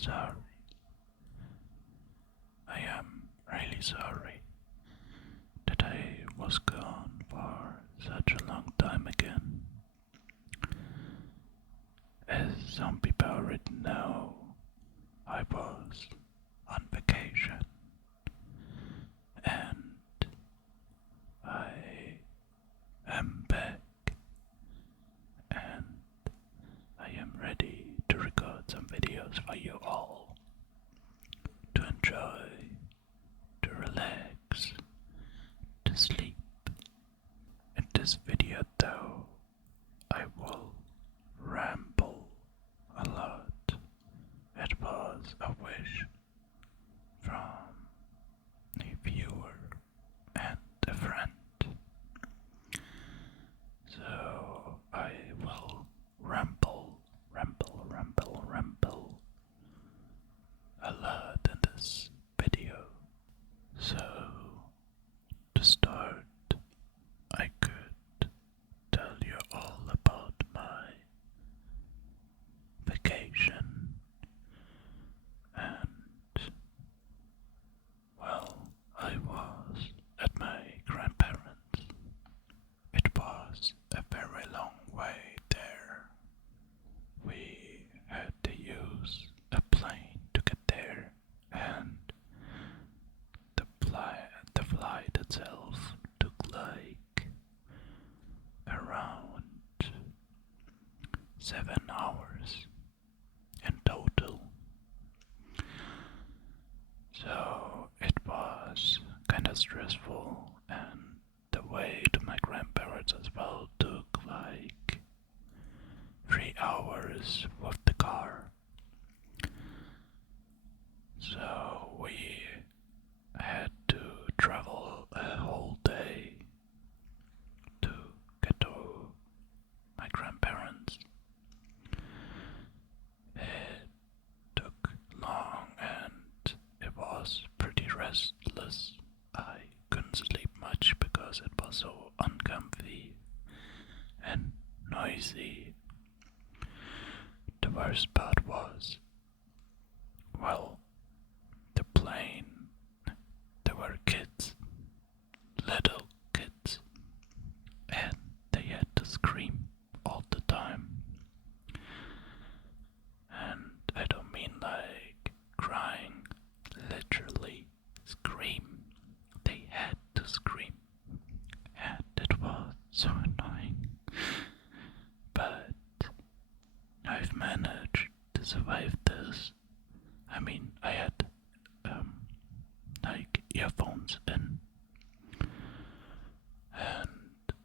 sorry. I am really sorry that I was gone for such a long time again. As some people already know, I was on vacation and I am back and I am ready to record some videos for you all to enjoy, to relax, to sleep. In this video though, I will ramble a lot. It was a wish from a viewer and a friend. So I will ramble a lot in this video. So to start, I could tell you all about my vacation and, well, I was at my grandparents'. It was a very long way there. We had to use a plane to get there, and the flight itself took like around 7 hours in total. So it was kinda stressful, and the way to my grandparents as well took like 3 hours with the car. So we had to travel a whole day to get to my grandparents. It took long and it was pretty restless. I couldn't sleep much because it was so uncomfy and noisy. The worst part was, well, the plane. There were kids, little kids, and they had to scream all the time. And I don't mean like crying, literally scream. They had to scream, and it was so annoying. But I've managed to survive this. I mean, I had like earphones in, and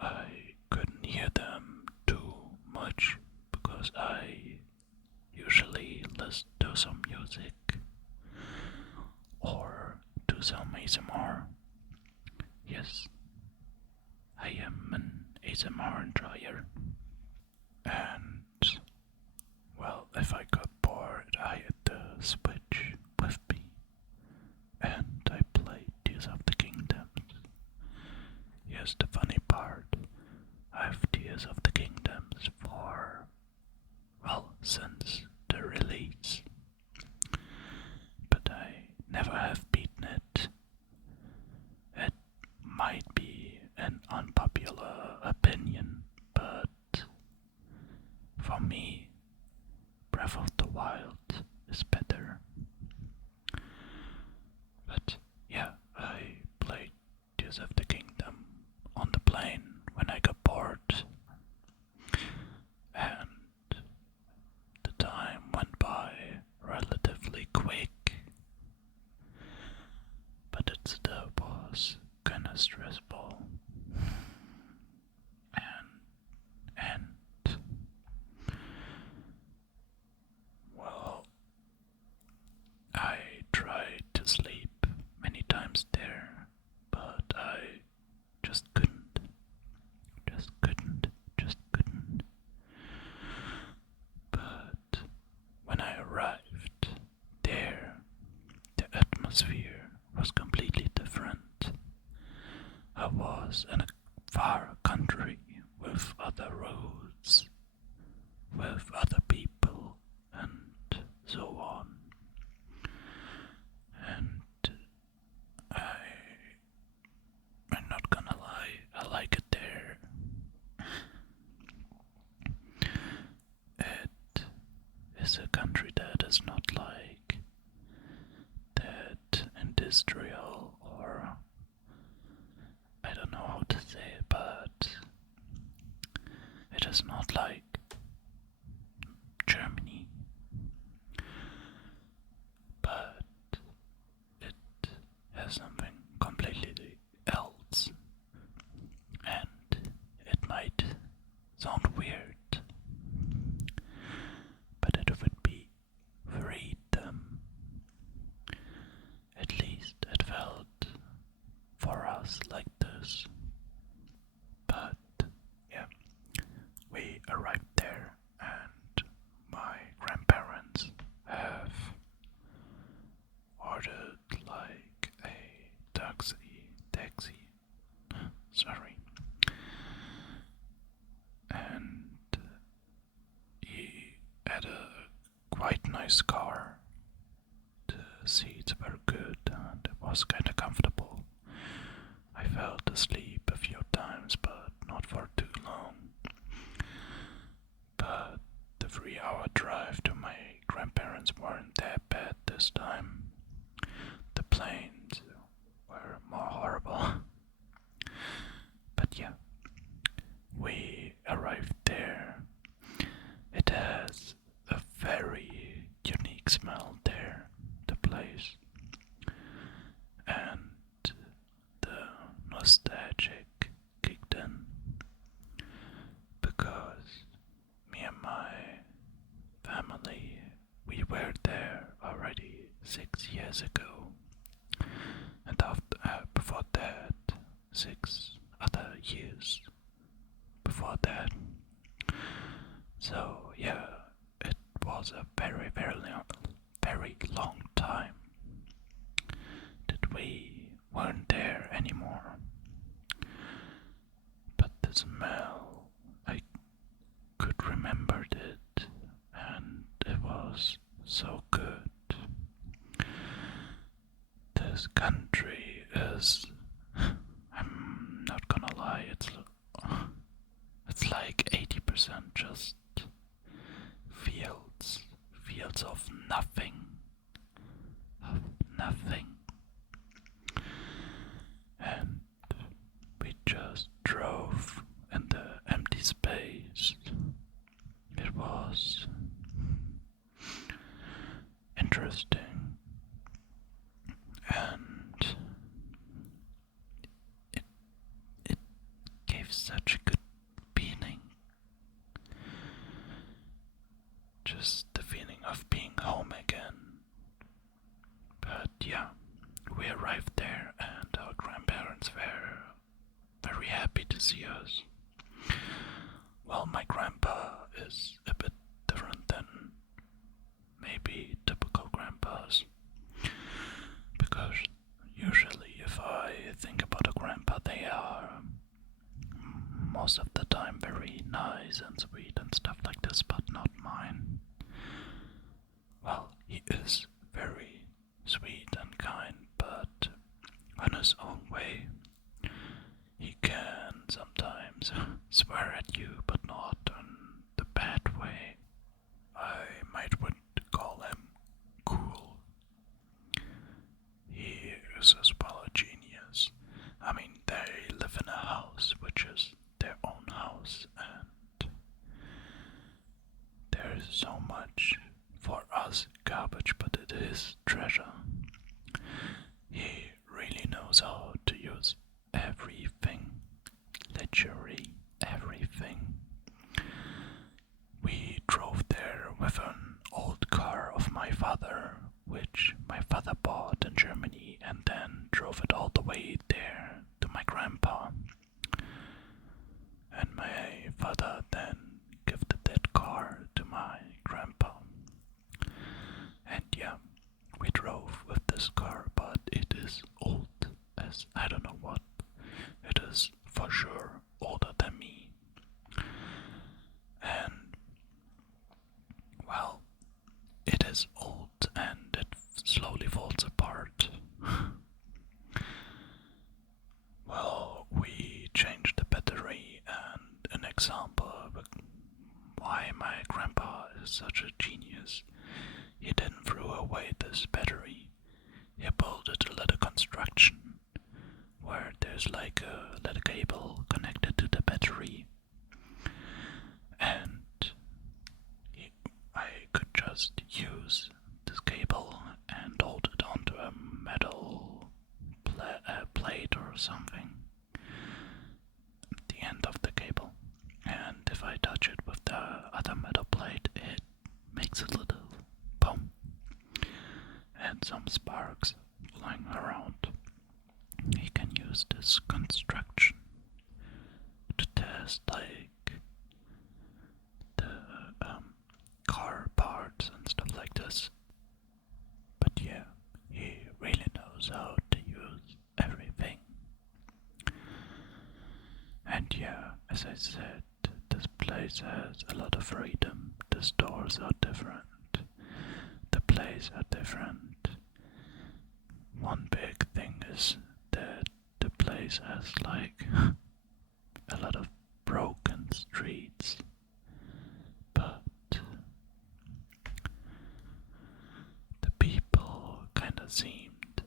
I couldn't hear them too much because I usually listen to some music or do some ASMR. Yes, I am an ASMR enjoyer. And, well, if I got bored, I had the Switch with me, and I played Tears of the Kingdoms. Here's the funny part. I've Tears of the Kingdoms for, well, since the release. But I never have beaten it. It might be an unpopular opinion, but for me, Breath of the Wild is better. But yeah, I played Tears of the Kingdom on the plane when I got bored, and the time went by relatively quick, but it still was kinda stressful. And well, I tried to sleep many times there, but I just couldn't. But when I arrived there, the atmosphere was completely different. I was in a far country with other roads, with other people, and so on. industrial, or I don't know how to say it, but it is not like Germany, but it has something completely else, and it might sound weird, but it would be freedom. At least it felt for us like this. But yeah, we arrived there, and my grandparents have ordered like a taxi, sorry, and he had a quite nice car. The seats were good and it was kinda comfortable. I fell asleep a few times, but not for too long. But the 3-hour drive to my grandparents weren't that bad this time. The planes were more horrible. But yeah, we arrived there. It has a very unique smell there, the place. And the nostalgic kicked in because me and my family, we were there already 6 years ago, and before that 6 other years before that. So yeah, it was a very long time that we weren't there anymore. But the smell, I could remember it, and it was so good. This country is, I'm not gonna lie, it's like 80% just fields of nothing, and we just drove in the empty space. It was interesting, and it gave such a good feeling. Just the feeling of being home again. But yeah, we arrived there and our grandparents were very happy to see us. Well, my grandpa is a bit different than maybe typical grandpas, because usually if I think about a grandpa, they are most of the time very nice and sweet and stuff like this, but not mine. Well, he is very sweet and kind, but in his own way. He can sometimes swear at you, but not in the bad way. I would call him cool. He is as well a genius. I mean, they live in a house which is their own house, and there is so much for us garbage, but it is treasure. He really knows how to use everything, literally everything. We drove there with an old car of my father, which my father bought in Germany, and then drove it all the way there to my grandpa. And my father then gifted that car to my grandpa. And yeah, we drove with this car, but it is old as I don't know what. It is for sure older than me. And well, it is old and it slowly falls apart. Well, we changed the battery, and an example of why my grandpa is such a genius. He didn't throw away this battery. he built a little construction where there's like a little cable connected to the battery, and I could just use this cable and hold it onto a metal plate or something at the end of the cable, and if I touch it with the other metal plate, it makes a little boom and some sparks flying around. You can use this construction to test like the car parts and stuff like this. But yeah, he really knows how to use everything. And yeah, as I said, this place has a lot of freedom. The stores are different. The plays are different. One big thing is that the place has like a lot of broken streets, but the people kinda seemed,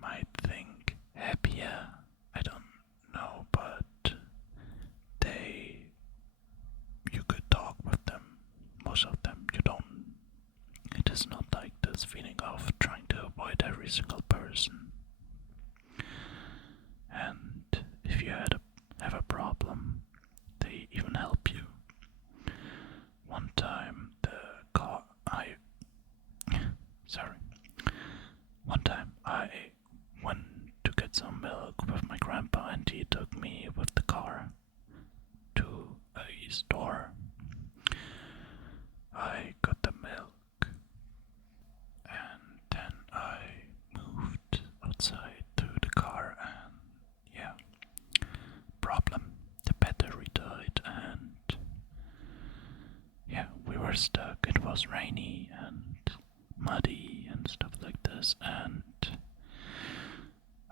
might think, happier. I don't know, but you could talk with them. Most of them, you don't. It is not like this feeling of trying to avoid every single person. And if you have a problem, they even help you. One time I went to get some milk with my grandpa, and he took me with the car to a store. I got the milk, and then I moved outside to the car, and yeah, problem, the battery died, and yeah, we were stuck. It was rainy and muddy and stuff like this, and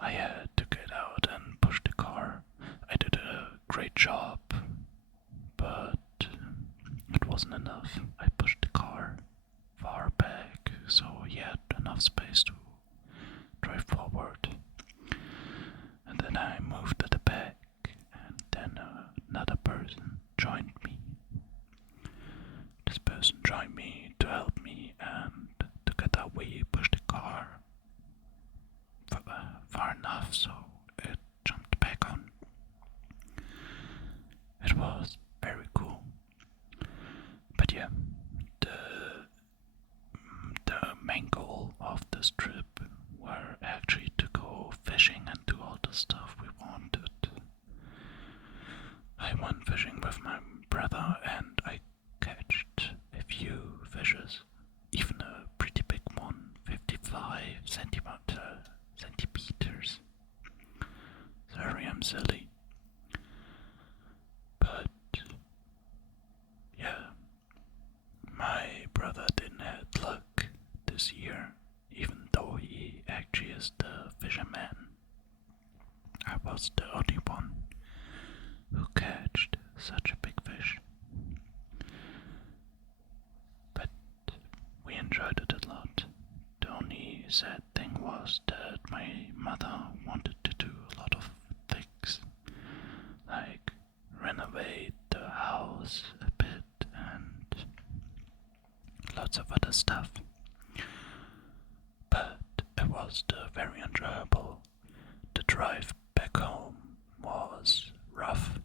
I had to get out and push the car. I did a great job, but it wasn't enough. I pushed the car far back, so he had enough space to drive forward. And then I moved to the back, and then another person joined me. This person joined me to help me, and together we pushed the car far enough so it jumped back on. It was very cool. But yeah, the main goal of this trip were actually to go fishing and do all the stuff we wanted. I went fishing with my brother, and I catched a few fishes, even a pretty big one, 55 centimeters. Sorry, I'm silly. But yeah, my brother didn't have luck this year, even though he actually is the fisherman. I was the only one who catched such a big fish. But we enjoyed it a lot. The only sad thing was that my mother wanted to do a lot of things, like renovate the house a bit and lots of other stuff. But it was very enjoyable. The drive back home was rough,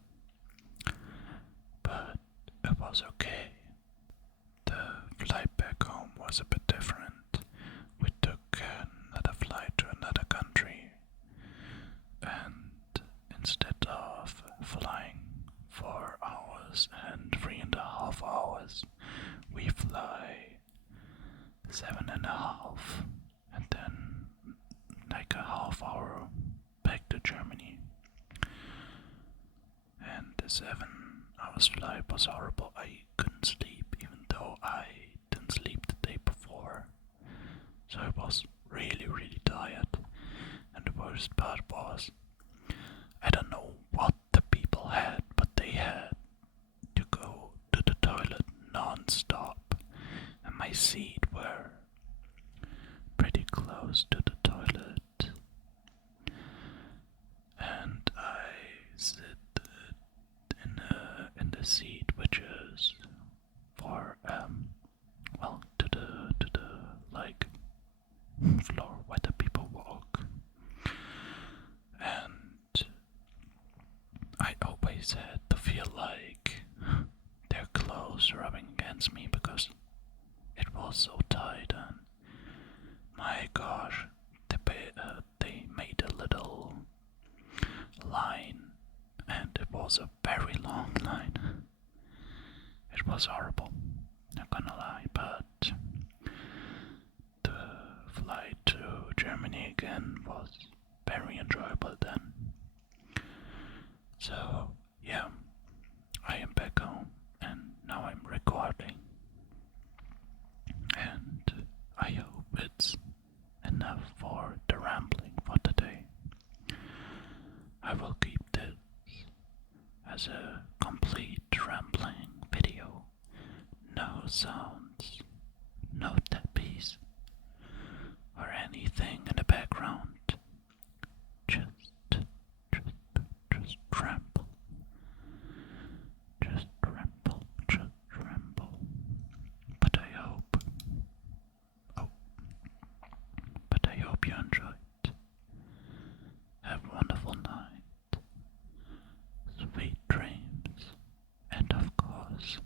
but it was okay. The flight back home was a bit different. We took another flight to another country, and instead of flying 4 hours and 3.5 hours, we fly 7.5, and then like a half hour back to Germany. And the 7 hours flight was horrible. I couldn't sleep, even though I didn't sleep the day before. So I was really, really tired. And the worst part was, I don't know what the people had, but they had to go to the toilet non-stop. And my seat were pretty close to the always had to feel like their clothes rubbing against me because it was so tight, and my gosh, they made a little line, and it was a very long line. It was horrible, not gonna lie, but the flight to Germany again was very enjoyable then. So, yeah, I am back home and now I'm recording. And I hope it's enough for the rambling for today. I will keep this as a complete rambling video. No sounds, no tappies, or anything in the background. Just ramble. Just ramble, just ramble. But I hope you enjoyed. Have a wonderful night. Sweet dreams. And of course,